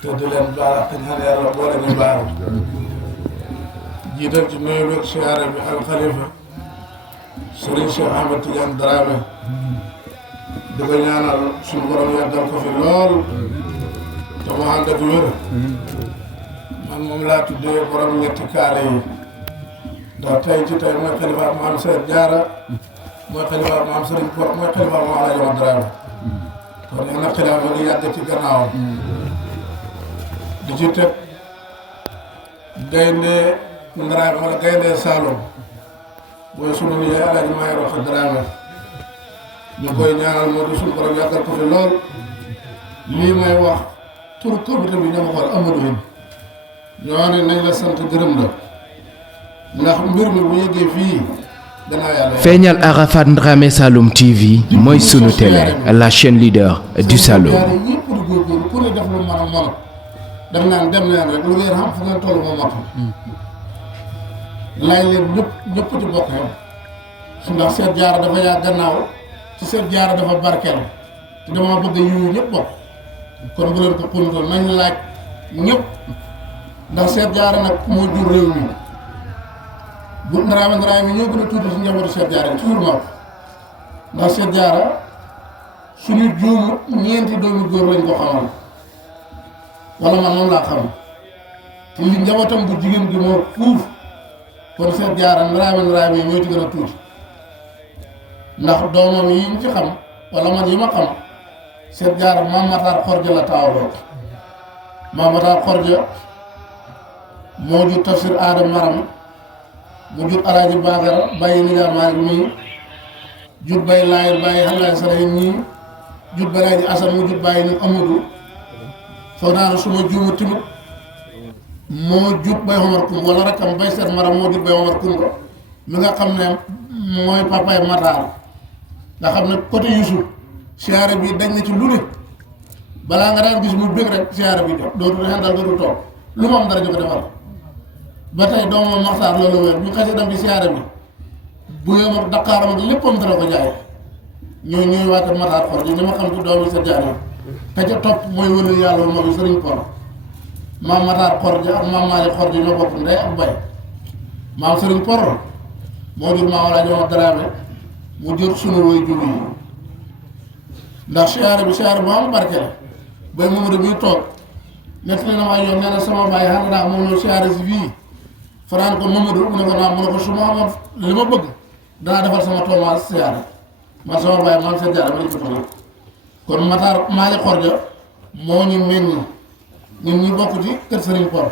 te di leen baal ak ñaan yàlla boole ñu baal jiital ci nuyu beeg siyaare bi al xalifa Serigne Cheikh Ahmed Tidiane Dramé di ko ñaanal suñu borom yàggal ko fi lool te mu ànd ak wér man moom laa tuddee borom ñetti kaare yi ndax tey ci tey mooy xalifa maam Seydou Diarra mooy xalifa maam Serigne Por mooy xalifa maam Alaaji Ahmed Dramé kon yéen a xilaafa gi yàgg ci gannaawam di ci teg gaynde Ndaraame wala gaynde Saloum mooy sunu nijaay Alaaji Maay Roxa Dramé ñu koy ñaanal moo di suñu borom yàggal ko fi lool lii may wax turu comité bi ñama xool Amadou Hine ñoo ne nañ la sant gërëm la ndax mbir mi bu yëggee fii gannaaw yàlla Feeñal Arafat Dramé Saloum TV mooy sunu télé la chaîne leader du Saloum. ñëpp di góorgóorlu ku ne def lu mën a mën dem naan dem leen rek lu ngeen xam fu ngeen toll moo matul laaj leen ñëpp ci bokk yam su ndax Seet Jaara dafa yaa gannaaw ci Seet Jaara dafa barkeel te dama bëgg yiwu ñëpp bokk kon bu leen ko xuntoon nañ laaj ñëpp ndax Seet Jaara nag moo jur réew mi bu Ndaraame Ndaraame ñoo gën a tuuti si njabootu Seet Jaara yi toujours moo ndax Seet Jaara suñu juum ñeenti doomi góor lañ ko xamal wala man moom laa xam te li njabootam bu jigéen gi moo fuuf kon Seet Jaara Ndaraame Ndaraame ñoo ci gën a tuuti ndax doomam yi ñu ci xam wala man yi ma xam Seet Jaara Maam Matar Xorja la taawloo Maam Matar Xorja moo jur Tafsir Aada Maram mu jur Alaaji Baagara bàyyi nijaay Maalik mii jur bay laay bàyyi Xalaay Sare ñii jur ba Alaaji Asan mu jur bàyyi ni Amadou foog naa ne suma juumu timit moo jur bay Omar Kumba wala rakkam bay Seet Maram moo jur bay Omar Kumba mi nga xam ne mooy papaay Matar nga xam ne côté Youssouf siyaare bi dañ na ci lu ne balaa nga daan gis mu bëgg rek siyaare bi jot dootul xendal dootul toog lu mu am dara ñu ko defal ba tey doomam Maxtaar loolu wér bu xasee dem ci siyaare bi bu yem ak Dakaaram ak léppam dana ko jaay ñooy waata Matar Xorja ñi ma xam ci doomi Seet Jaara te ca topp mooy wëlu yàlla moom Sëriñ Por maam Matar Xorja ak maam Maalik Xorja ñoo bokk ndey ak bay maam Sëriñ Por moo jur maam Alaaji Ahmed Dramé mu jur sunu woy jur yi ndax siyaare bi bu am barke la bay Mamadou muy toog nett li na ma yoon nee na sama baay xam naa moom ñëw siyaare si fii fanaan ko Mamadou mu ne ko naam mu ne ko su ma amoon li ma bëgg danaa defar sama toomaas siyaare man sama baay maam Seet Jaara ma lañ ko toog kon Matar Maalik Xorja moo ñu meññ ñun ñu bokk ci kër Sëriñ Por